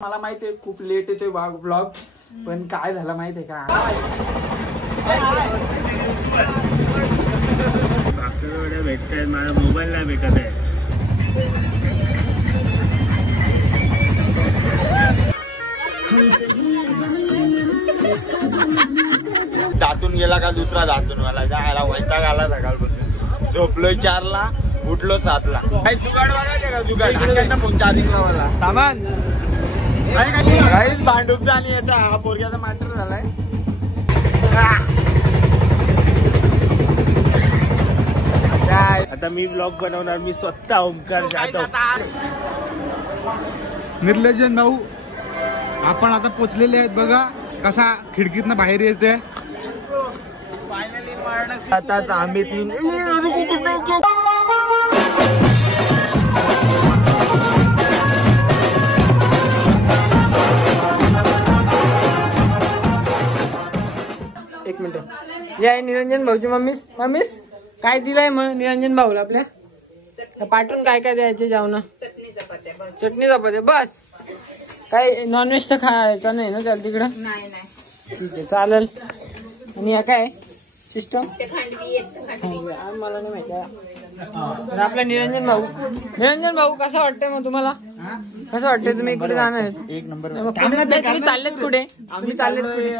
मला माहितीये खूप लेट येतोय ब्लॉग, पण काय झालं माहितीये का, भेटतंय मला मोबाईल नाही भेटत आहे. दातून गेला का दुसरा दातून मला जायला वैताग आला. सकाळपासून झोपलोय 4ला, उठलो 7ला. काही जुगाड बघायचे का? जुगाड फोन चार्जिंग लावायला सामान काही भांडूपचा आणि याचा हा पोरग्याचा मॅटर झालाय. आता मी ब्लॉग बनवणार, मी स्वतः ओमकार जाधव. निर्लज्जन भाऊ, आपण आता पोचलेले आहेत बघा. कसा खिडकीतनं बाहेर येते. फायनली आता आम्ही एक मिनिट. या निरंजन भाऊची मम्मीस काय दिलाय मग निरंजन भाऊला आपल्या? पाठवून काय काय द्यायचे जेवण? चटणी चपात्या बस. काय नॉनव्हेज तर खायचं नाही ना त्याला तिकडं? नाही. ठीक आहे चालेल. आणि या काय सिस्टम मला नाही माहिती. आपला निरंजन भाऊ कसा वाटतंय मग तुम्हाला? कसं वाटतंय? तुम्ही इकडे जाणार आहेत? एक नंबर. तुम्ही चाललेत कुठे? आम्ही चाललेत कुठे?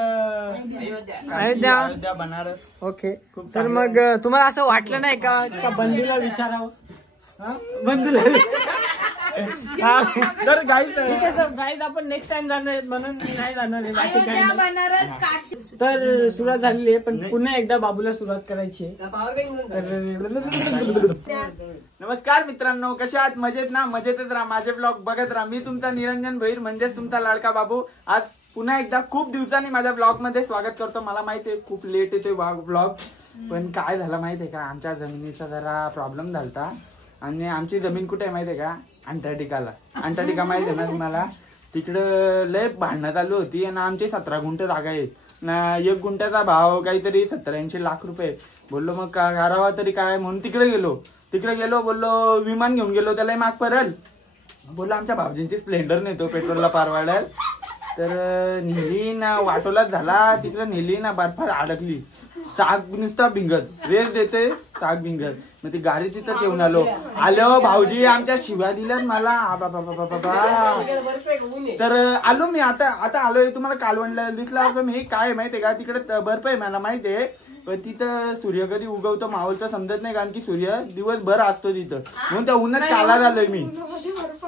अयोध्या बनारस. ओके. तर मग तुम्हाला असं वाटलं नाही का बंधूला विचारावं? बंधूला तर गाईज आपण नेक्स्ट टाइम जाणार आहेत म्हणून नाही जाणार आहे. तर सुरुवात झालेली आहे, पण पुन्हा एकदा बाबूला सुरुवात करायची आहे. नमस्कार मित्रांनो, कशा आहात? मजेत ना? मजेतच राहा, माझे ब्लॉग बघत राहा. मी तुमचा निरंजन भैर म्हणजेच तुमचा लाडका बाबू. आज पुन्हा एकदा खूप दिवसांनी माझ्या ब्लॉग मध्ये स्वागत करतो. मला माहितीये खूप लेट येतोय ब्लॉग, पण काय झालं माहितीये का, आमच्या जमिनीचा जरा प्रॉब्लेम झालता. आणि आमची जमीन कुठे आहे माहितीये का? अंटार्क्टिका माहिती आहे ना तुम्हाला? तिकडं लय भांडणं चालू होती आणि आमची 17 गुंठ जागा आहे ना. 1 गुंठ्याचा भाव काहीतरी 70-80 लाख रुपये. बोललो मग करावा तरी काय म्हणून तिकडे गेलो. बोललो विमान घेऊन गेलो, त्याला माग परल. बोललो आमच्या भाऊजींची स्प्लेंडर नेतो पेट्रोलला पारवाडायला. तर नेली ना, वाटोलाच झाला. तिकडे नेली ना, बर्फात अडकली. चाक नुसता भिंगत, रेस देते चाक भिंगत. मग ती गाडी तिथं ठेवून आलो. भाऊजी आमच्या शिव्या दिल्यात मला. तर आलो मी आता आलोय. तुम्हाला कालवणला दिसला मी. काय माहितीये का, तिकडे बर्फ आहे मला माहितीये, पण तिथं सूर्य कधी उगवतो मावळतं समजत नाही, कारण की सूर्य दिवसभर असतो तिथं. म्हणून त्या उन्हात काला झालोय मी.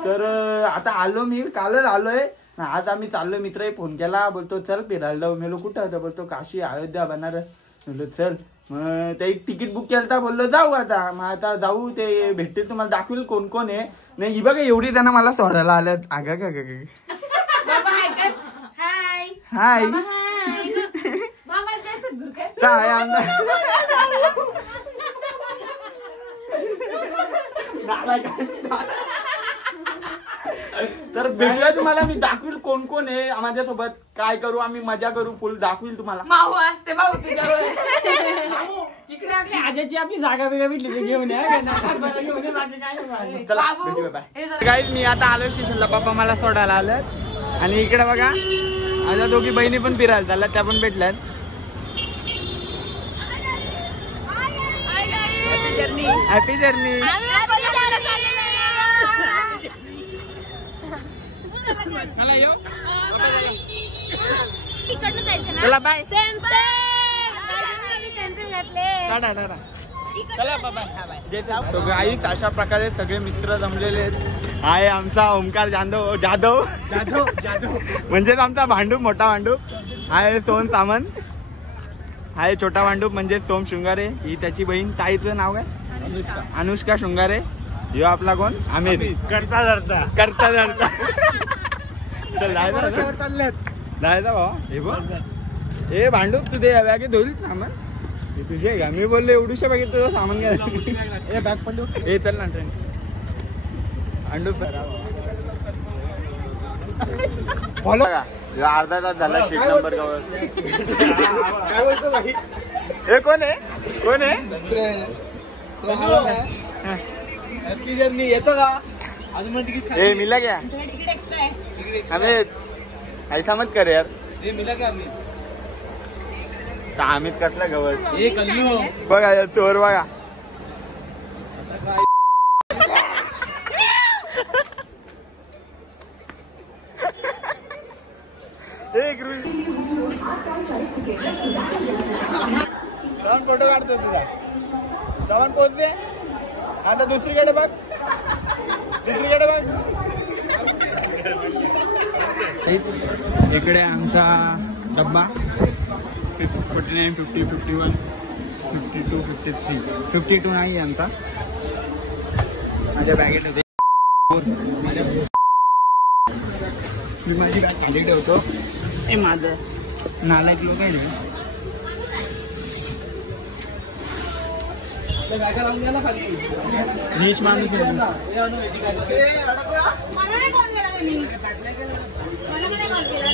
तर आता आलो मी, कालच आलोय. आज आम्ही चाललोय. मित्रही फोन केला, बोलतो चल फिरायला जाऊ. मेलो कुठं होतं? बोलतो काशी, अयोध्या, बनारस. म्हणलो चल. मग ते तिकीट बुक केलं, बोललो जाऊ आता. मग आता जाऊ, ते भेटतील तुम्हाला दाखवेल कोण कोण आहे. नाही ही बघा एवढी जण मला सोडायला आल्यात. हाय तर भेटूया तुम्हाला. मी दाखवील कोण कोण आहे माझ्यासोबत, काय करू आम्ही, मजा करू फुल. दाखवील तुम्हाला. माऊ असते भाऊ तुझ्यावर. तिकडे आपली आजाची आपली जागा वेगळी भेटली घेऊन या. गाईज मी आता आलो स्टेशनला. पप्पा मला सोडायला आल्यात. आणि इकडे बघा माझ्या दोघी बहिणी पण फिरायला चालल्यात, त्या पण भेटल्यात. Happy journey. चला बाय. तो गाईस अशा प्रकारे सगळे मित्र जमलेले आहेत. आहे आमचा ओमकार जाधव म्हणजेच आमचा भांडूप, मोठा भांडूप. आहे सोन सामंत. आहे छोटा भांडूप म्हणजे सोम शृंगारे. ही त्याची बहीण. ताईचं नाव काय? अनुष्का शृंगारे. ह्यो आपला कोण? आमिर. करता धरता जायचा भावा. हे बघ हे भांडूप तुझे बॅगे धुईल सामान. हे तुझे का? मी बोललो एवढूशा बॅगेत तुझं सामान घ्यायचं. बॅग पडलो. हे चल ना ट्रेन. भांडूप फॉलो. अर्धा तास झाला शीट नंबर कवर. काय बोलतो भाई? हे कोण आहे? हॅपी जर्नी येतो का? अजून मला तिकीट ए मिला क्या तिकीट एक्स्ट्रा आहे. अमित ऐसा मत कर यार. मिला का आम्ही अमित कसला गवत एक कल्लू बघा चोर बघा. जाऊन फोटो काढतो तुझा. जाऊन पोचते आता दुसरीकडे बघ. दुसरीकडे बघ. इकडे आमचा डब्बा 49, 50, 51, 52, 53, 52 नाही आमचा. माझ्या बॅगेत होते. मी माझी बॅग खाली ठेवतो. ए माझं नालायक लोक आहे ना. नीच माणूस मला नाही कॉल केला त्यांनी. मला नाही कॉल केला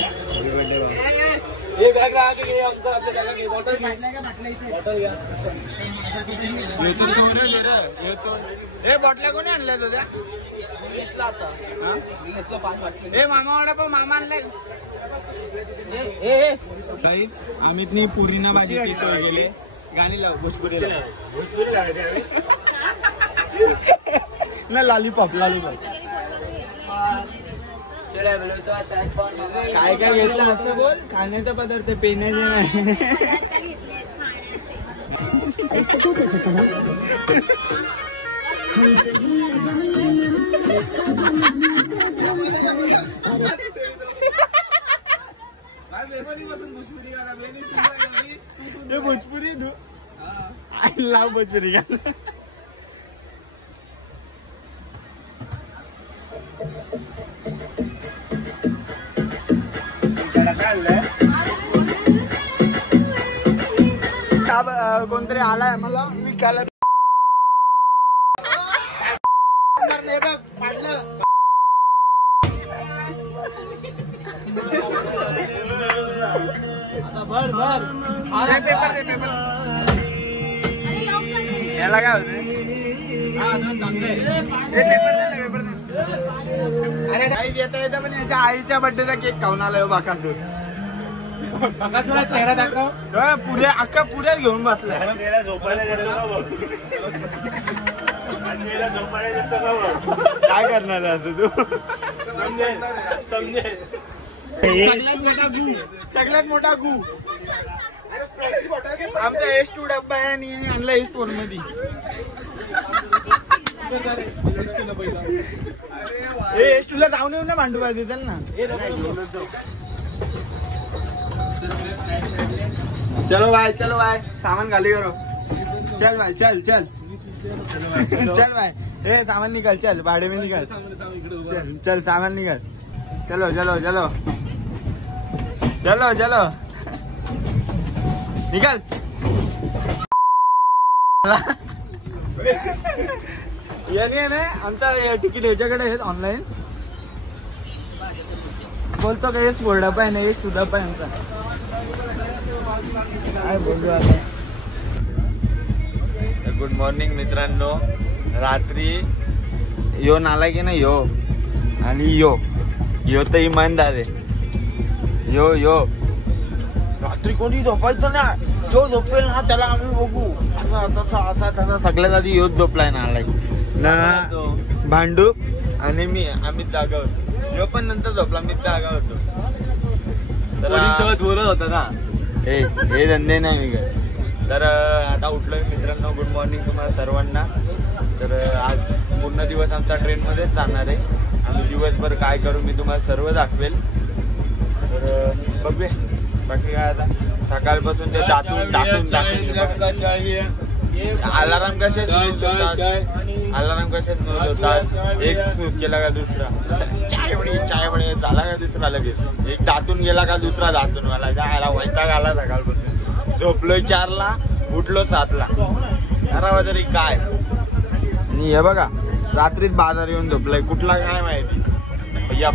रे. बॉटल्या कोणी आणल्या तुझ्या? घेतला आता मी घेतलं 5 बाटले. ए मामा वडा पण मामा आणलाय. अमितनी पुरीना भाजी गेले. गाणी लाव भोजपुरी ना. लॉलीपॉप काय काय घेतलं असं बोल. खाण्याचा पदार्थ पेण्याचे नाही. भोजपुरी लाव भोजपुरी का. कोणतरी आलाय मला विकायला. भर भर पेपर दे. पेपर याला काय होतं. अरे काही येता येतं पण याच्या आईच्या बर्थडेचा केक खाऊन आलाय बाकासूर. चेहरा दाखव. पुऱ्या अख्खा पुऱ्यात घेऊन बसलाय. काय करणार असं तू. सगळ्यात मोठा गु आमचा S2 डब्बा आहे आणि आणला S4 मध्ये. S2 ला जाऊन येऊ ना भांडू पाहिजे चल ना. चलो भाई सामान खाली करो. चल भाई चल चल चल भाई. ए सामान निकाल. चल भाड़े में निकाल. चल सामान निकाल. चलो चलो चलो चलो चलो निकाल. याने ना आमचा तिकीट याच्याकडे आहेत ऑनलाईन. बोलतो का S4 डब्बा आहे ना S2 डब्बा आहे आमचा. काय बोलू आता. गुड मॉर्निंग मित्रांनो. रात्री यो नाला की ना यो आणि यो तर इमानदार आहे. यो रात्री कोणी झोपायचं ना. जो झोपेल ना त्याला आम्ही बघू. असा तसा असा तसा सगळ्यात आधी योच झोपलाय ना भांडू आणि मी आम्ही जागा होतो. यो पण नंतर झोपला. मी जागा होतो. बोलत होता ना. हे धंदे नाही मी काय. तर आता उठलोय मित्रांनो. गुड मॉर्निंग तुम्हाला सर्वांना. तर आज पूर्ण दिवस आमचा ट्रेनमध्येच जाणार आहे. आम्ही दिवसभर काय करू मी तुम्हाला सर्व दाखवेल. तर बघूया बाकी काय. आता सकाळपासून ते दातून अलाराम कसे स्नूज होतात. एक स्नूज केला का दुसरा चाय बडे झाला का दुसरा लगेच. एक दातून गेला का दुसरा दातून मला जायला वैताग आला. सकाळपासून झोपलोय 4ला उठलो 7ला. करावं तरी काय. आणि हे बघा रात्रीच बाजार येऊन झोपलाय. कुठला काय माहिती.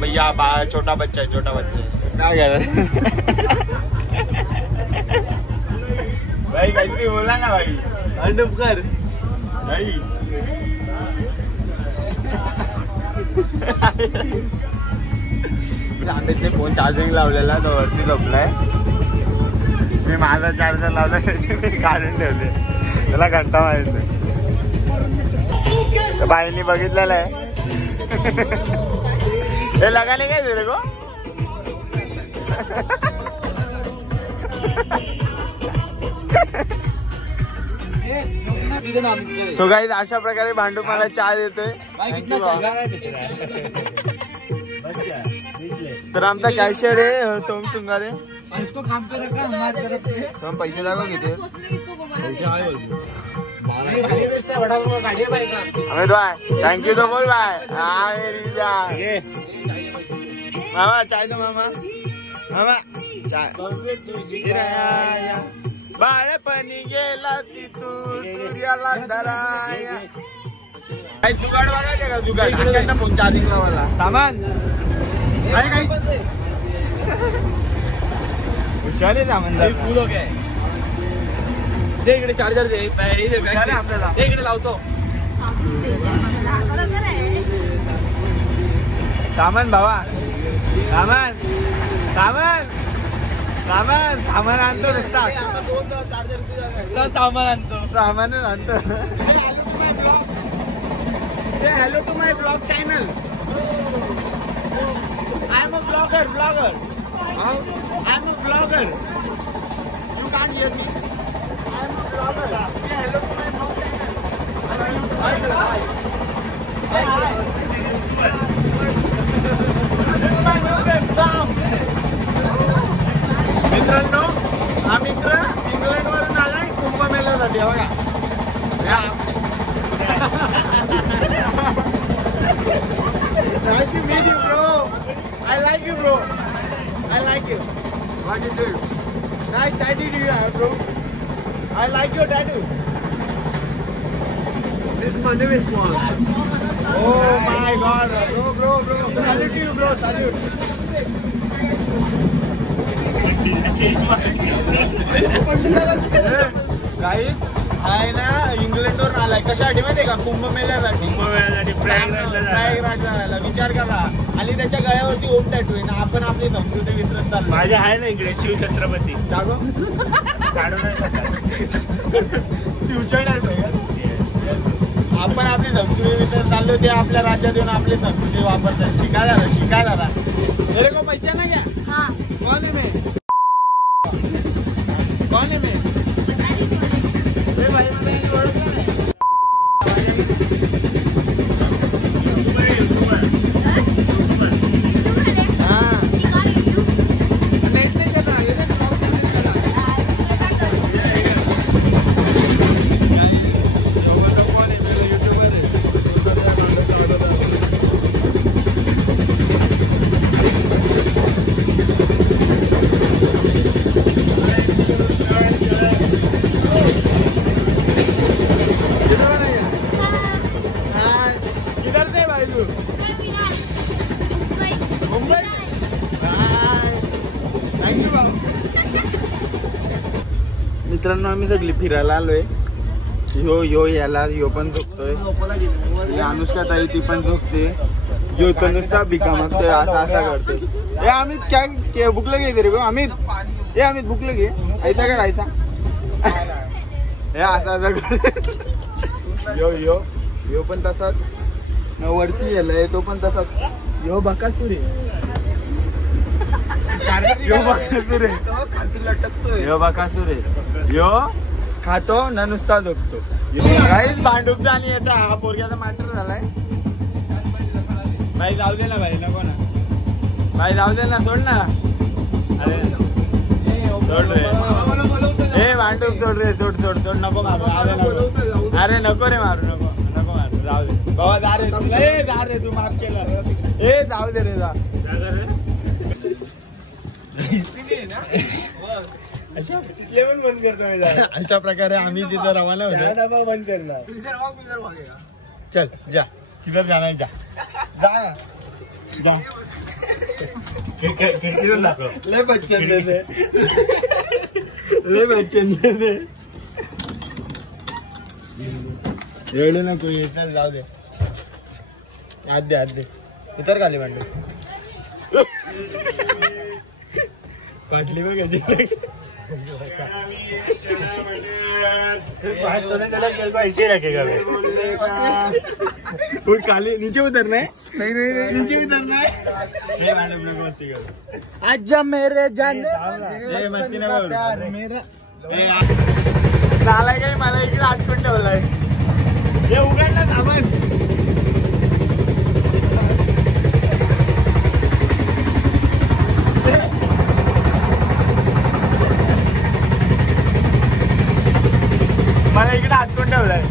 भैया छोटा बच्चा आहे. काय करायचं भाई. काहीतरी बोला ना भाई. अंडुपकर भाई. आम्ही ते फोन चार्जिंग लावलेला तो वरती झोपलाय. मी माझा चार्जर लावला त्याचे मी काढून ठेवले. त्याला घंटा माहित तर बाईंनी बघितलेलं आहे. हे लगाने काय दिले गो. सो गाईज अशा प्रकारे भांडू मला चहा देतोय. थँक्यू. तर आमचा कॅशियर आहे सोम शुंगारे. सोम पैसे दाखव किती अमित भाई. थँक्यू तो बोल भाई. मामा चाय दो मामा. मामा चाय. बाळपणी गेला ती तू सूर्याला धराया. काही जुगाड बघायचे का जुगाड. फोन चार्जिंग लावायला सामान हुशार आहे सामान. फुल हो गया. दे इकडे चार्जर दे. आपल्याला दे इकडे लावतो सामान भावा. सामान सामान सामान सामान आणतो नुसता. सामान आणतो सामान आणतो. Hello to my blog channel. I am a blogger. I am a blogger. You can hear me. I am a blogger. Hello to my blog channel. मित्रांनो हा मित्र इंग्लंड वरून आलाय कुंभमेळ्यासाठी. बघा Nice to meet you, bro. I like you, bro. I like you. What you do? Nice tattoo do you have, bro? I like your tattoo. This is my newest one. Oh my God, bro. Salute you, bro. Salute. Guys, आहे ना इंग्लंडवरून आलाय. कशासाठी माहितीये का. कुंभमेळ्यासाठी. प्रयागराज जायला विचार करा. आणि त्याच्या गळ्यावरती ओम टॅटू आहे ना. आपण आपली संस्कृती विसरत चाललो. माझ्या आहे ना इकडे शिव छत्रपती. जागो काढू नाही शकत. फ्युचर टॅटू आहे. आपण आपली संस्कृती विसरत चाललो. ते आपल्या राज्यात येऊन आपली संस्कृती वापरतात. शिकायला मेरे को पहचाना क्या. हाँ कौन है मैं. कौन है मैं. मित्रांनो आम्ही सगळी फिरायला आलोय. ह्यो याला ह्यो पण झोपतोय. अनुष्का ताई ती पण झोपते. ह्यो तर नुसता भिका मागतोय. असा करतोय. हे अमित काय भूक लगे रे गो. अमित हे अमित भूक लगे. ऐसा करायचा हे असा ह्यो पण तसाच. वरती गेलाय तो पण तसाच. ह्यो बकासूर यो खातो ना नुसता झोपतो. काहीच भांडूपचा आणि येता. हा पोरग्याचा मॅटर झालाय. भाई जाऊ दे ना. भाई नको ना. भाई जाऊ दे ना. सोड ना. अरे सोड रे. हे भांडूप सोड रे. सोड नको मारू. अरे नको रे मारू. नको मारू. जाऊ दे बाबा. जा रे तू माफ केलं. हे जाऊ दे रे. जा अशा प्रकारे आम्ही तिथं रवाना होतो. बंद करणार. चल जा. किधर जाना है. जा ले बच्चन दे. रेडी नको. चल जाऊ दे. हात दे. उतर खाली भांडे बाटली बघ ऐसे रखेगा खाली नीचे उतरना है नहीं नीचे उतरना है मस्ती कर आजा मेरे जाने मस्ती झालाय काय मला इकडे आठवण ठेवलाय हे उघडलं सामान मला इकडे आठवण ठेवलाय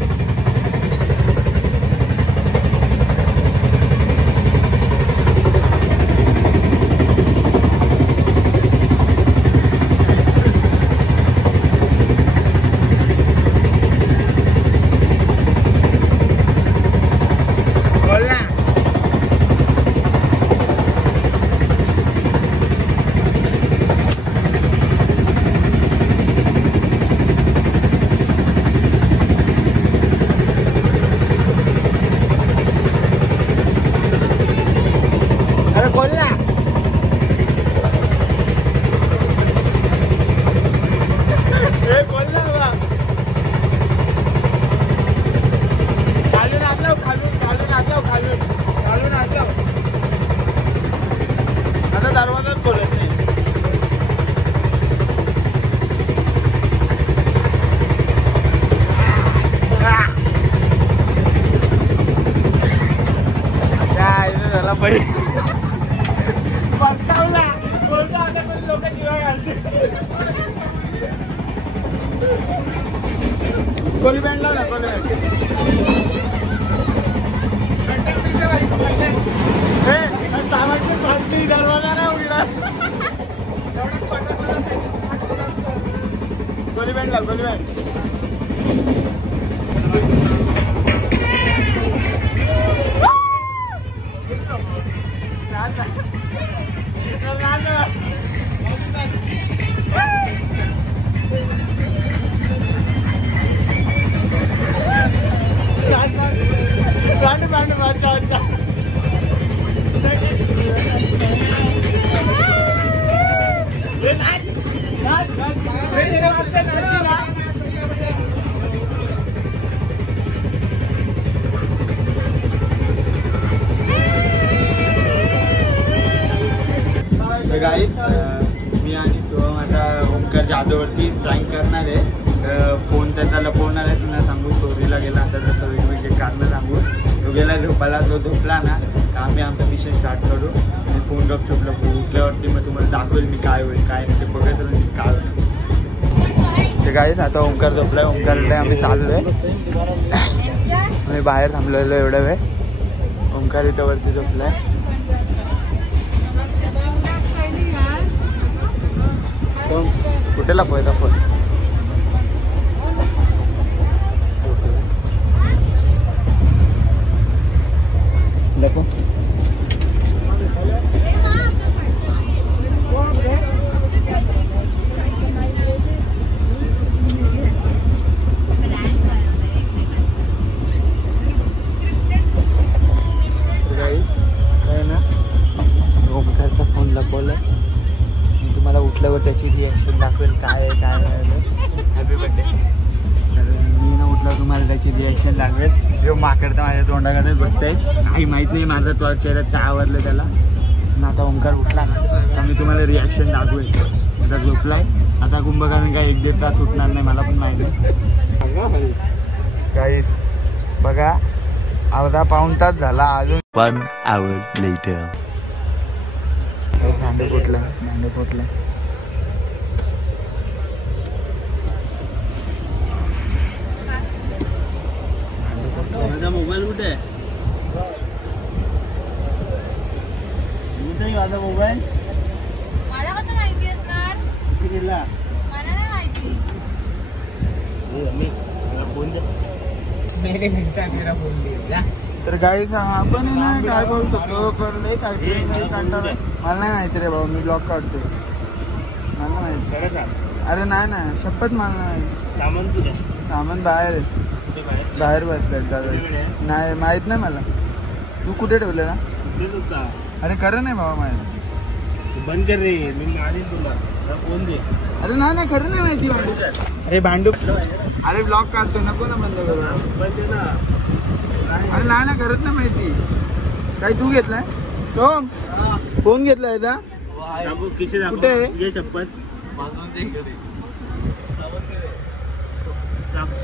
कोली बँड लाव ना कोली बँड लाव कोली बँड अच्छा गाईस मी आणि सोहम आता ओमकार जाधववरती ड्रॉइंग करणार आहे. फोन त्याचा लपवणार आहे. त्यांना सांगू चोरीला गेला असं तसं वेगवेगळे कारणं सांगू. तो गेला झोपायला. तो झोपला ना आम्ही आमचा मिशन स्टार्ट करू आणि फोन गपचूप लपू. उठल्यावरती मग तुम्हाला दाखवेल मी काय होईल काय नाही ते बघत राहील काय होईल ते. गाईस आता ओमकार झोपलाय. ओमकारला आम्ही चाललोय. आम्ही बाहेर थांबलेलो एवढा वेळ. ओमकार इथं वरती झोपलाय. कुठे लपवायचा फोन? लपो काय ना ओमकारचा फोन लपवलाय. तुम्हाला उठल्यावर त्याची रिॲक्शन दाखवेल काय आहे काय नाही. Happy birthday. तर मी ना उठल्यावर तुम्हाला त्याची रिॲक्शन दाखवेल. जो माकड तर माझ्या तोंडाकडेच बघताय. काही माहीत नाही माझा तो चेहऱ्यात काय आवडलं त्याला. पण आता ओमकार उठला तर मी तुम्हाला रिॲक्शन दाखवेल. आता झोपलाय. आता कुंभकर्ण काय 1-1.5 तास उठणार नाही मला पण माहिती आहे. गाईस बघा अर्धा पाऊण तास झाला अजून. 1 hour later. भांडे फुटलं. माझा मोबाईल कुठे आहे? माझा मोबाईल मला कसं माहिती असणार? गेला. मला नाही माहिती. तर गाईस आपण ना काय बोलतो तो करले काय कंटाळा. मला नाही माहिती रे भाऊ. मी ब्लॉग काढतोय. मला माहिती. अरे नाही ना शपथ मला नाही. सामान बाहेर बाहेर बसलाय. नाही माहित नाही मला. तू कुठे ठेवले ना? कुठेच होता अरे खरं नाही बाबा माझ्या तू बंद कर रे मी आणीन तुला फोन दे अरे नाही खरं नाही माहिती भांडूप अरे भांडूप अरे ब्लॉग काढतो नको ना बंद करू बंद दे ना अरे नाही ना करत ना माहिती काय तू घेतलाय सोम फोन घेतलाय का किती कुठे आहे? ये शपथ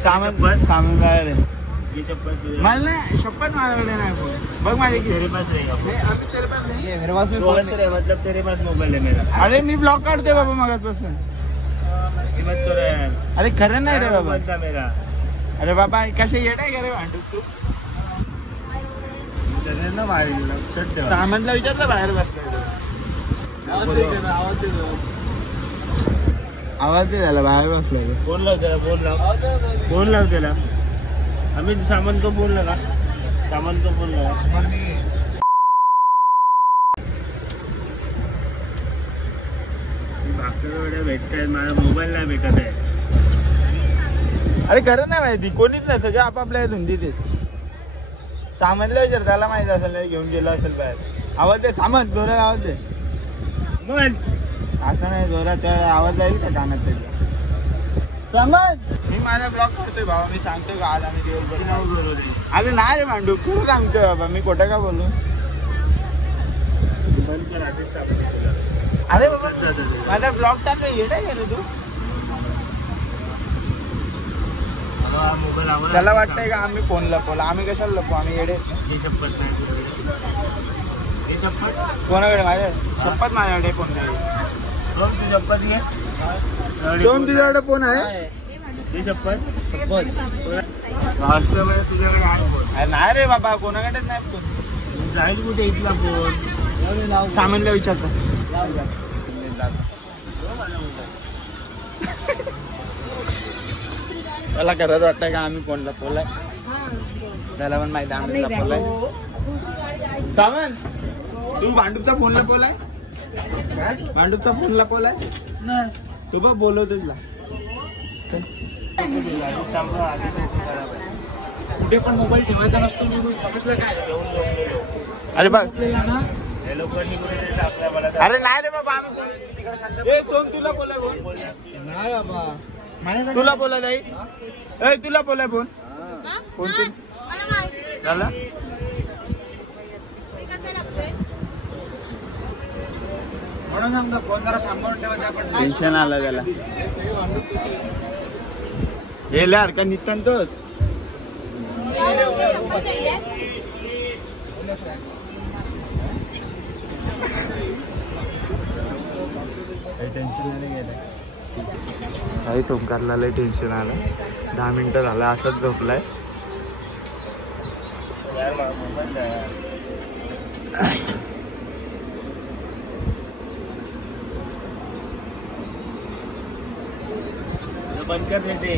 सामान काय रे ये शपथ मला नाही शपथ माझ्याकडे नाही फोन बघ माझे तेरे पास रहेगा अभी तेरे पास नाही मेरे पास में तो हंस रहे मतलब तेरे पास मोबाइल है मेरा अरे मी ब्लॉग काढतोय बाबा मगाचपासून मस्ती मत करो यार अरे खरं नाही रे बाबा मोबाइल था मेरा अरे बाबा कसे येडाय का रे भांडूप तू त्याने ना बाहेर लक्षात ठेवा सामंतला विचारलं बाहेर बसला आवाज दे झाला बाहेर बसला फोन लाव त्याला फोन लाव त्याला आम्ही सामान को फोन लगा सामान को फोन लगा भाकरवड्या भेटतायत माझा मोबाईल नाही भेटत आहे अरे खरं नाही माहिती कोणीच नाही सगळे आपापल्या धुंदीत सामंतला विचार त्याला माहित असेल घेऊन गेला असेल बाहेर आवाज दे सामंत जोरात आवाज दे मन असं नाही जोरात आवाज जाईल का कानात त्याच्या सामंत मी माझा ब्लॉग करतोय बाबा मी सांगतोय का आज आम्ही दिवसभर अरे नाही रे मांडू खरं सांगतोय बाबा मी खोटं का बोलू बंद कर आधीच सामान अरे बाबा माझा ब्लॉग चालतोय येणार का रे तू मोबाईल आवडला त्याला वाटतंय का आम्ही फोन लपवला आम्ही कशाला लपू आम्ही येडे ही शपथ नाही ही शपथ कोणाकडे माझ्या शपथ माझ्याकडे फोन नाही रोम तू शपथ घे दोन तुझ्याकडे फोन आहे ही शपथ हॉस्टेलमध्ये तुझ्याकडे आहे फोन अरे नाही रे बाबा कोणाकडेच नाही फोन जाईल कुठे इथला फोन सामंतला विचारता त्याला करत वाटतंय का आम्ही फोन लपवलाय त्याला पण माहिती आम्ही लपवलाय सामंत तू भांडूपचा फोन लपवलाय काय भांडूपचा फोन लपवलाय नाही तू बघ बोलवतो तुला कुठे पण मोबाईल ठेवायचा नसतो मी समजलं काय अरे बघ हे लोकांनी कुठे आपल्या मला अरे नाही रे बाबा आम्ही सोन तुला बोलाय फोन नाही बाबा तुला बोला जाई ए तुला बोलाय फोन फोन तू मला माहिती झाला मी कसं लागतोय म्हणून आमचा फोन जरा सांभाळून ठेवायचा आपण टेन्शन आलं त्याला हे यार का नितांतोच टेन्शन नाही गेलं काही सोमकारला लय टेन्शन आलं 10 मिनिटं झालं असंच झोपलाय यार मोबाईल द्या यार बंद कर देते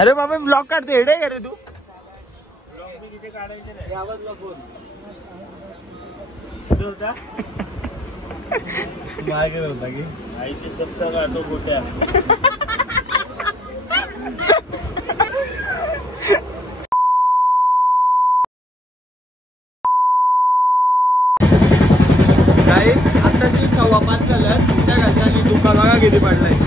अरे बाबा ब्लॉग काढते हेडे का रे तू ब्लॉग मी तिथे काढायचे नाही आवाजला फोन कुठे होता मागे होता की आईचे शब्द काढतो खोट्या काही आताशी 5:15 झालं तुमच्या घरच्यांनी दुकान बघा किती पडलाय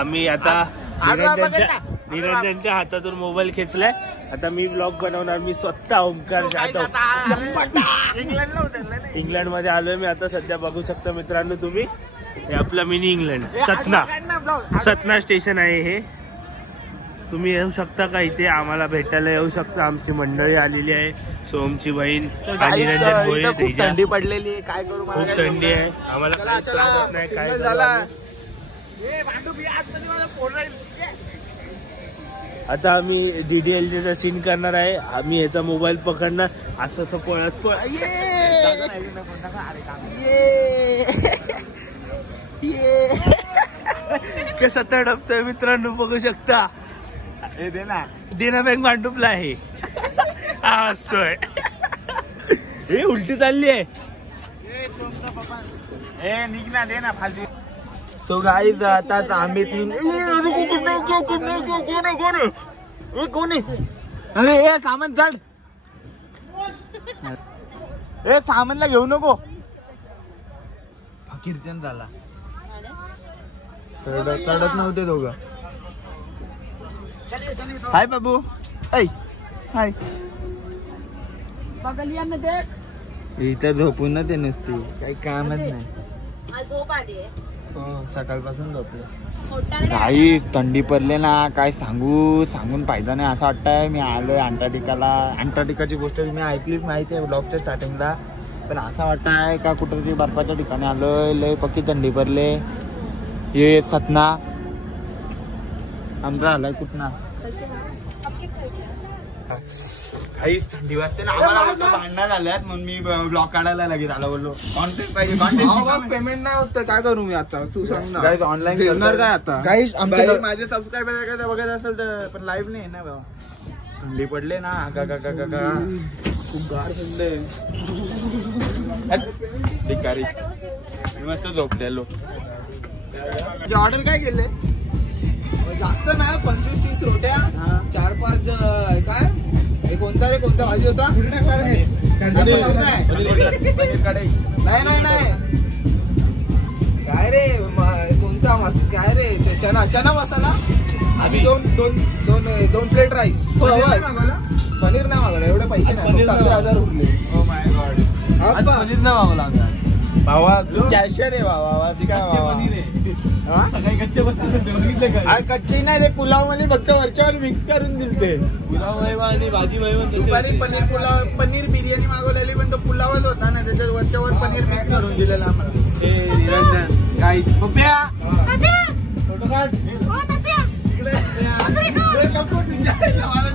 आम्ही आता निरंजनच्या हातातून मोबाईल खेचलाय आता मी ब्लॉग बनवणार मी स्वतः ओमकार जाधव इंग्लंड मध्ये आलोय मी आता सध्या बघू शकता मित्रांनो तुम्ही हे आपलं मिनी इंग्लंड सतना स्टेशन आहे हे तुम्ही येऊ शकता का इथे आम्हाला भेटायला येऊ शकता आमची मंडळी आलेली आहे सोमची बहीण आणि निरंजन भोये खूप थंडी पडलेली आहे काय करू मला खूप काय थंडी आहे आम्हाला काही समजत नाही काय झाला करू. आता आम्ही DDLJ सीन करणार आहे. आम्ही याचा मोबाईल पकडणार असं असं पळत कसं तडपतोय मित्रांनो बघू शकता. हे दे ना. देना बँक मांडूपला आहे. असोय हे उलटी चालली आहे. ए निघ ना, दे ना फालतू. सो गाईज आता आम्ही कोण आहे? अरे ए सामान चढ. ए सामानला घेऊ नको. कीर्तन झाला. चढत नव्हते दोघं. हाय बाबू. ऐ हाय. इथं झोपून ना ते नसते, काही कामच नाही. झोप आली सकाळपासून झोपलं. काही थंडी पडले ना, काय सांगून फायदा नाही. असं वाटतंय मी आलोय अंटार्क्टिकाला. अंटार्क्टिकाची गोष्ट मी ऐकलीच माहिती आहे ब्लॉगच्या स्टार्टिंगला, पण असं वाटतंय का कुठेतरी बर्फाच्या ठिकाणी आलोय. लय पक्की थंडी पडले. हे सतना आमचा आलाय कुठना. काहीच थंडी वाजते ना आम्हाला. भांडणं झाल्यात म्हणून मी ब्लॉग काढायला लगेच आला. बोललो कॉन्टेंट पाहिजे. पेमेंट नाही होत काय करू मी आता, तू सांग ना. गाईज ऑनलाईन करणार काय आता. गाईज आमचे माझे सबस्क्रायबर बघत असेल तर, पण लाईव्ह नाही ना बाबा. थंडी पडले ना का खूप गार थंड. भिकारी मस्त झोपलेलो. ऑर्डर काय केले? जास्त नाही, 25-30 रोट्या, 4-5 काय कोणता रे, कोणता भाजी होता? नाही काय रे, कोणता काय रे ते, चना मसाला आणि दोन प्लेट राईस. पनीर नाही मागवलं, एवढे पैसे नाही, 11,000 उरले. ओ माय गॉड. पनीर नाही मागवला भावा. तू कॅशियर आहे भावा. कच्ची नाही, ते पुलाव मध्ये फक्त वरच्यावर मिक्स करून दिलते. पुलाव आणि भाजी दुपारी पनीर पुलाव, पनीर बिर्याणी मागवलेली, पण तो पुलावच होता ना, त्याच्यात वरच्यावर पनीर मिक्स करून दिलेला आम्हाला. निरंजन काही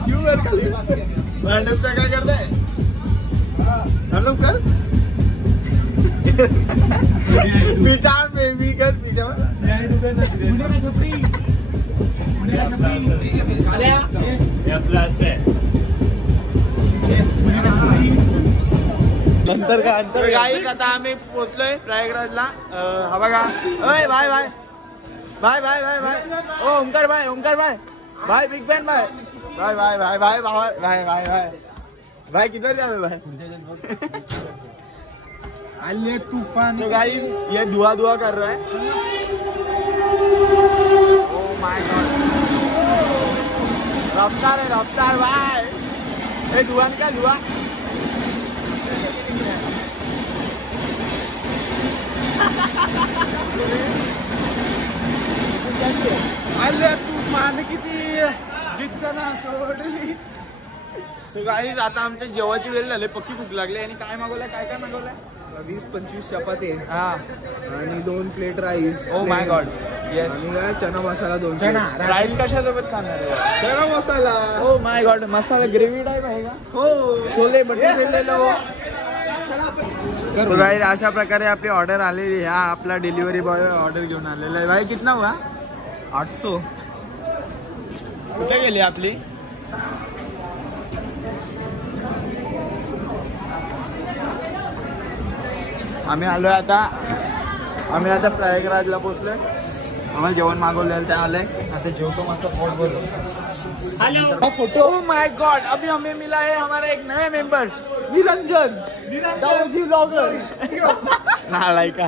जीव वर खाली. भांडपचा काय करताय? हॅलो कर पिठा बेबी कर पिठा. नंतर गाईज आता आम्ही पोहोचलोय प्रयागराजला. हा बघा. ओय भाई भाई भाई भाई भाई भाई ओ ओमकार भाई भाई बिग फैन भाई भाई भाई भाई भाई भाई भाई भाई भाई भाई किधर जा रहे भाई? आले तूफान. तो गाइस ये दुआ कर रहा है. ओ माय गॉड. रफ्तार भाई. ये दुआन का दुआ. आले तूफान किती जिद्द ना सोडली. तो गाईज आता आमच्या जेवायची वेळ झाली, पक्की भूक लागली. आणि काय मागवलंय, काय मागवलंय? 20-25 चपाती हा आणि 2 plate rice. Oh my god. आणि काय चना मसाला 2 राईस कशासोबत खाणार? Chana masala. Oh my god. Masala gravy type आहे का? हो. छोले भटुरे. तो गाईज अशा प्रकारे आपली ऑर्डर आलेली आहे. हा आपला डिलिव्हरी बॉय ऑर्डर घेऊन आलेला आहे. भाई कितना हुआ? 800. कुठे गेली आपली? आम्ही आता प्रयागराजला पोहोचलोय. आम्हाला जेवण मागवलेलं ते आलंय. आता जेवतो मस्त पोट भरून. Hello photo. O my God. अभी हमें मिला है हमारा एक नया मेंबर निरंजन दाऊजी ब्लॉगर. नालायका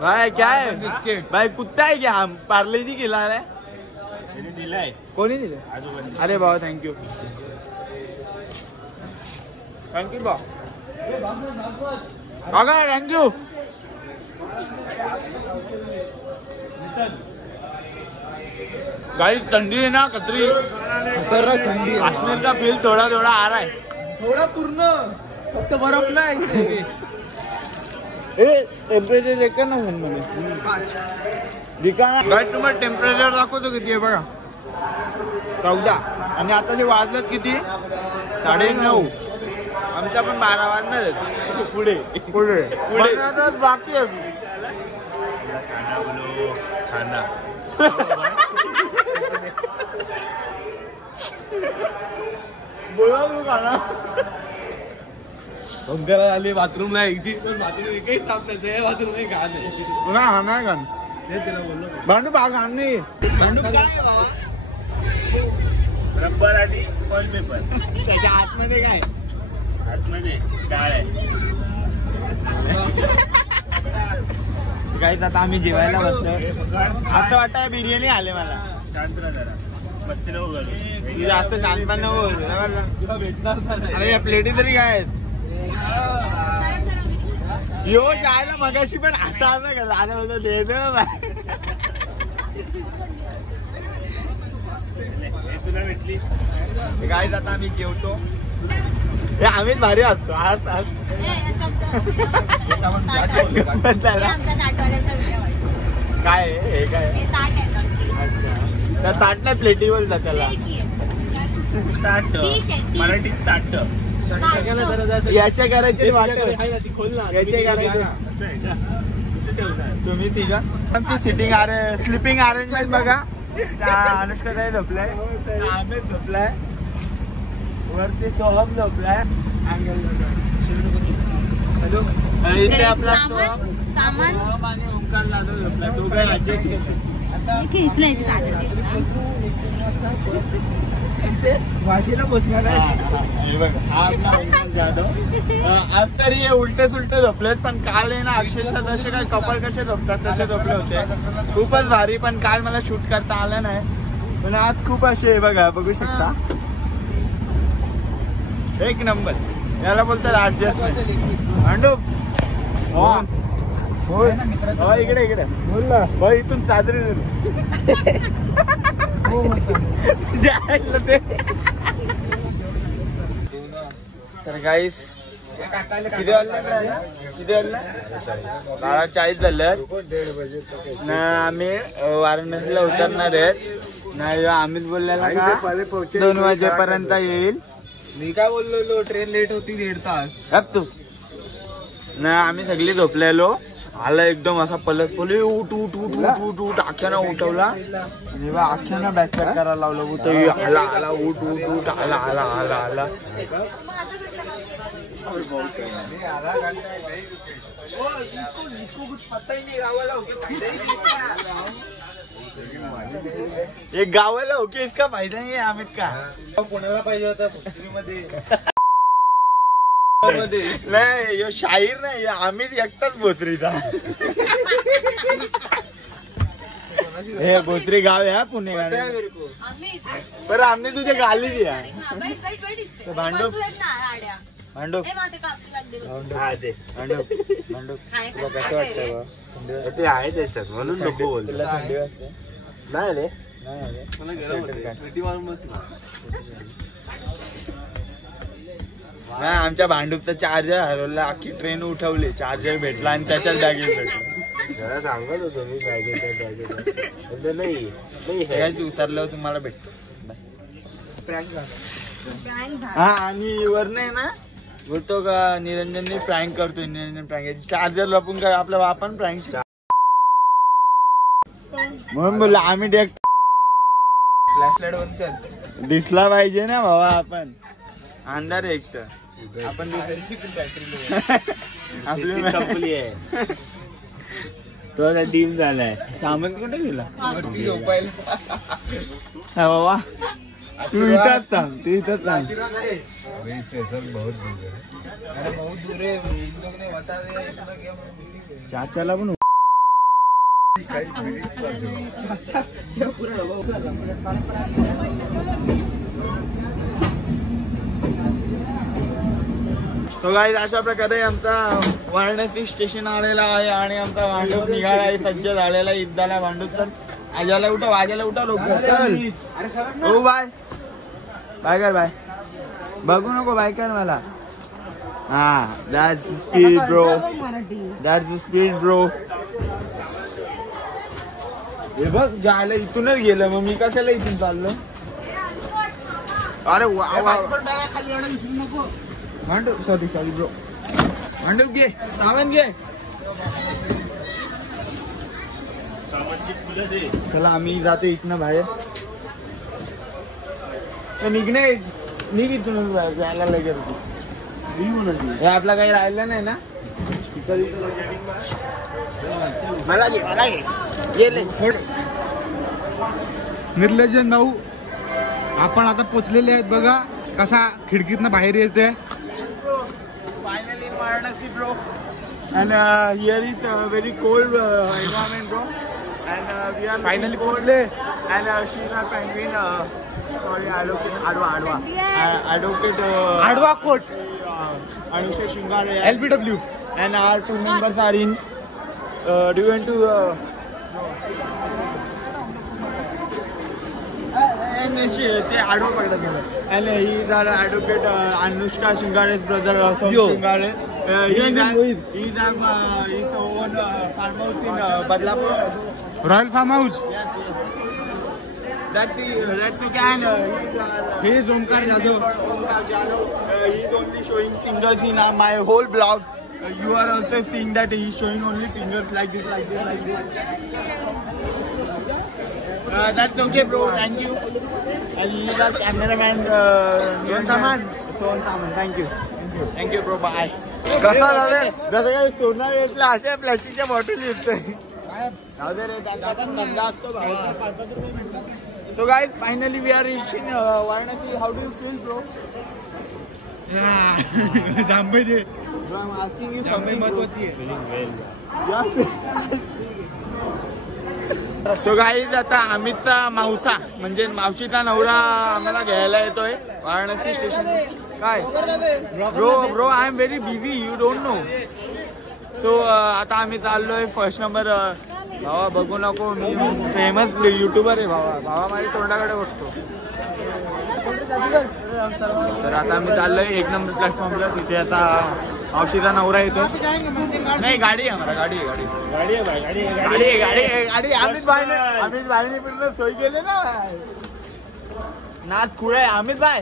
भाई. क्या है बिस्किट भाई? कुत्ता है क्या? हम पार्ले जी खिला रहे. दिलाय. कोणी दिले? अरे भाऊ थँक्यू भाऊ. काका थँक्यू. गाइस ठंडी है ना कतरी. खतरनाक थंडी. काश्मीर का फील थोड़ा आ रहा है. थोडा पूर्ण, फक्त बर्फ नाही. टेम्परेचर देख ना फोन मध्ये तुम्हाला टेम्परेचर दाखवतो किती आहे बघा 14 आणि आता ते वाजलं किती 9:30 आमचा पण 12 वाजणार पुढे पुढे पुढे बाकी आहे खाना बोला तू खाना ओंकारा आले बाथरूमला बाथरूम एकही साफ नाही बाथरूम नाही घाण आहे पुन्हा हा नाही का भांडू बाग घाण नाही भांडू काय रबर आणि फॉइल पेपर त्याच्या आतमध्ये काय आतमध्ये डाळ आहे. गाईस आता आम्ही जेवायला बसलो असं वाटतं बिर्याणी आले मला शांत राहा जरा मस्ती नको करू. जास्त शांतपणे नको अरे या प्लेटी तरी काय आहेत यो जायला मगाशी पण आता असं का आता बोलतो दे दे तुला भेटली गाईस आता आम्ही जेवतो हे आम्हीच भारी असतो आज आज काय हे काय अच्छा त्या ताट नाही प्लेटी बोलतात त्याला ताट मराठीत ताट याच्या करायचे वाटत याचे करायचे तुम्ही तिघा आमची सिटिंग स्लिपिंग अरेंजमेंट बघा अनुष्का ताई झोपलाय आम्ही झोपलाय वरती सोहम झोपलाय हॅलो इथे आपला सोहम आणि ओंकार जाधव झोपलाय दोघे ऍडजस्ट केले भाषेला बसणार जाधव आज तरी हे उलटे सुलटे झोपलेत पण काल आहे ना अक्षरशः जसे काय कपल कसे झोपतात तसे झोपले होते खूपच भारी पण काल मला शूट करता आलं नाही पण आज खूप असे बघा बघू शकता एक नंबर याला बोलतात ऍडजस्टमेंट अंडू इकडे इकडे बोल ना भाई इथून चादरी तर गाईस किती वाजलं 12:40 झालं ना आम्ही वाराणसीला उतरणार आहेत नाही आम्हीच बोललेला का 2 वाजेपर्यंत येईल मी काय बोललो ट्रेन लेट होती 1.5 तास तू ना आम्ही सगळे झोपलेलो आला एकदम असा पलट पले उठ उठ उठ उठ उठ उठ आख्यानं उठवला जेव्हा आख्यानं बॅकपॅक करायला लावलं होतं आला आला उठ उठ उठ आला आला आला आला एक गावाला ओके इसका फायदा नाही अमित का कोणाला पाहिजे होता नाही यो शाहीर नाही आम्ही एकटाच भोसरीचा हे भोसरी गाव आहे पुणे पर आम्ही तुझ्या गाली दिया भांडू भांडू भांडू भांडू तुला कसं वाटतं ते आहे त्याच्यात म्हणून नको बोल तुला थंडी वाजते नाही रे नाही आमच्या भांडूपचा चार्जर हरवला अख्खी ट्रेन उठवली चार्जर भेटला आणि त्याच्याच बॅगेत भेटला जरा सांगत होतो मी बॅगेत नाही उतरल्यावर तुम्हाला भेटतो हा आणि वर नाही ना बोलतो का निरंजनने प्रँक करतोय निरंजन प्रँक चार्जर लपून काय आपल्या आपण प्रँक म्हणून बोललो आम्ही डायरेक्ट फ्लॅशलाईट बंद कर दिसला पाहिजे ना भावा आपण अंधार एक तर आपण आपली संपली आहे तो आता डीम झालाय सामान कुठे गेला वरती झोपायला हा बाबा तू इथंच सांग तू इथंच सांग बहुत दूर है इन लोग ने बता दिया इतना क्या चाचाला पण तो गाईज अशा प्रकारे आमचा वाराणसी स्टेशन आलेला आहे आणि आमचा भांडूप निघाला आहे सज्ज झालेला आहे युद्धाला भांडूप तर आजाला उठा वाजाला उठा लोक हो बाय बाय कर बाय बघू नको बाय कर मला That's the speed, bro. That's the speed, bro. हे बघ जायला इथूनच गेलं मग मी कशाला इथून चाललो. अरे वा खाली एवढं विसरू नको. मांडव सॉरी ब्रो. मांडव घे सावंत घे. चला आम्ही जातो इथनं बाहेर. निघ इथून जायला लगेच. हे आपला काही राहिलं नाही ना. मला निर्लज्जन भाऊ आपण आता पोचलेले आहेत बघा कसा खिडकीतनं बाहेर येते. Finally Varanasi bro. And here is a very cold environment, bro. And we are finally pochhle. And she is our penguin. Sorry, advocate Adwa Court. Anusha Shingare. LBW. And our 2 members are in. Do you want to? And she advocate. And he is our advocate Anushka Shingare's brother Soham Shingare. He's own farmhouse in Badlapur. Royal farmhouse. That's okay. And हे is Omkar Jadhav. He's only showing fingers in my whole blog. You are also seeing that he's showing only fingers like this. That's okay, bro. Thank you. And he is our cameraman. Sohan Saman. Thank you, bro. Bye. कसा झालं जसं काही सोना घेतला असे प्लास्टिकच्या bottle विकतोय. So guys, finally we are reaching Varanasi. How do you feel, bro? जांभई दे. Bro, I'm asking you something महत्वाची आहे. So guys, आता अमितचा मावसा म्हणजे मावशीचा नवरा आम्हाला घ्यायला येतोय वाराणसी स्टेशन. काय bro I am very busy, you don't know. So आता आम्ही चाललोय फर्स्ट नंबर. भावा बघू नको, मी फेमस युट्यूबर आहे. भावा माझ्या तोंडाकडे बघतो. तर आता आम्ही चाललोय 1 नंबर प्लॅटफॉर्मला. तिथे आता मावशीचा नवरा येतो. नाही गाडी आहे, गाडी आहे. अमित भाईने पूर्ण सोय केले ना. नाच खुळे अमित भाई.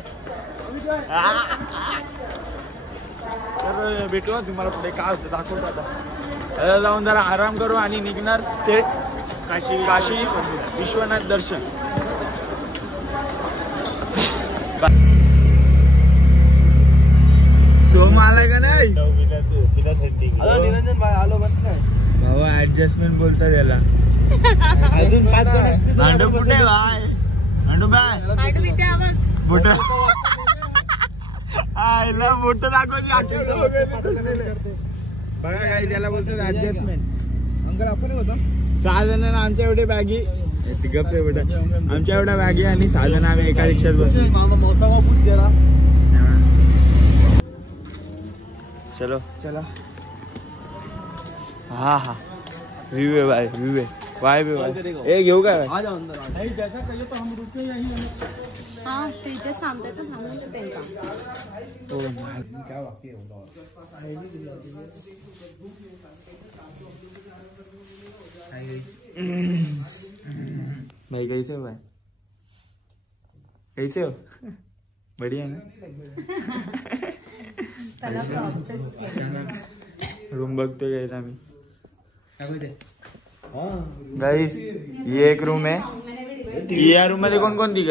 तर भेटू तुम्हाला पुढे काय होतं दाखवतो. आता जाऊन जरा आराम करू आणि निघणार थेट काशी विश्वनाथ दर्शन. सोम आलाय का नाही. निरंजन भाई आलो. बस भावा ऍडजस्टमेंट बोलता त्याला. अजून 5 जण असतील. भांडू कुठे भाई. भांडू बाय मोठ आईला मोठं दाखवायची. बघा काय त्याला बोलतात ऍडजस्टमेंट. अंकल आपण होता 6 जण आमच्या एवढे बॅगी. गप आहे बेटा. आमच्या एवढ्या बॅगी आणि 6 जण आम्ही एका रिक्षात बसलो. चलो चला. हा व्यू है भाई, व्यू है. वाय भी भाई. ए घेऊ काय. हाँ तो इथे सांगते तर थांबून ते त्यांचा. भाई कैसे हो भाई. कैसे हो. बढ़िया ना. रूम बघतोय गाइस आम्ही. गाइस ये एक रूम आहे. या रूम मध्ये कोण कोण तिघ.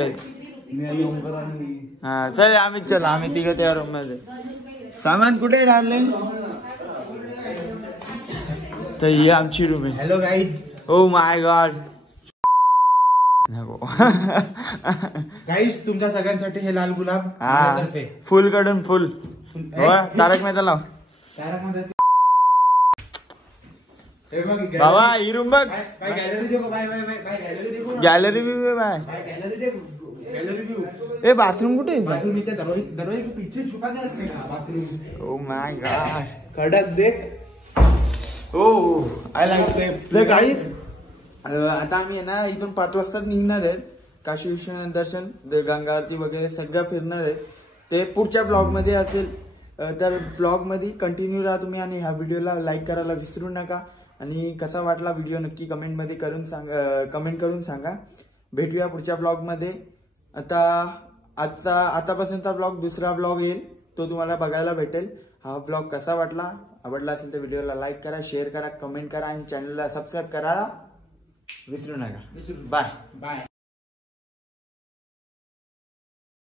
हा चल आम्ही चला आम्ही तिघ त्या रूम मध्ये. सामान कुठे डार्लिंग. तर ही आमची रूम आहे. Hello guys. Oh my god. Guys तुमच्या सगळ्यांसाठी हे लाल गुलाब. फुल कडून फुल. तारक मेहता लाव. बाबा ही रूम बघ. Gallery view bye. ए बाथरूम कुठे. बाथरूम इथे दरवाजे के पीछे छुपा के रखने का बाथरूम. O my God. कडक देख. ओ आय लाईक ते. गाईस आता आम्ही आहे ना इथून 5 वाजता निघणार आहेत. काशी विश्वनाथ दर्शन, गंगा आरती वगैरे सगळं फिरणार आहे. ते पुढच्या ब्लॉग मध्ये असेल. तर ब्लॉगमध्ये कंटिन्यू राहा तुम्ही आणि ह्या व्हिडिओला लाईक करायला विसरू नका. आणि कसा वाटला व्हिडिओ नक्की कमेंट करून सांगा. भेटूया पुढच्या ब्लॉगमध्ये. आतापासूनचा ब्लॉग दुसरा ब्लॉग येईल, तो तुम्हाला बघायला भेटेल. हा ब्लॉग कसा वाटला, आवडला असेल तर व्हिडिओला लाईक करा, शेअर करा, कमेंट करा आणि चॅनलला सबस्क्राईब करायला विसरू नका. बाय.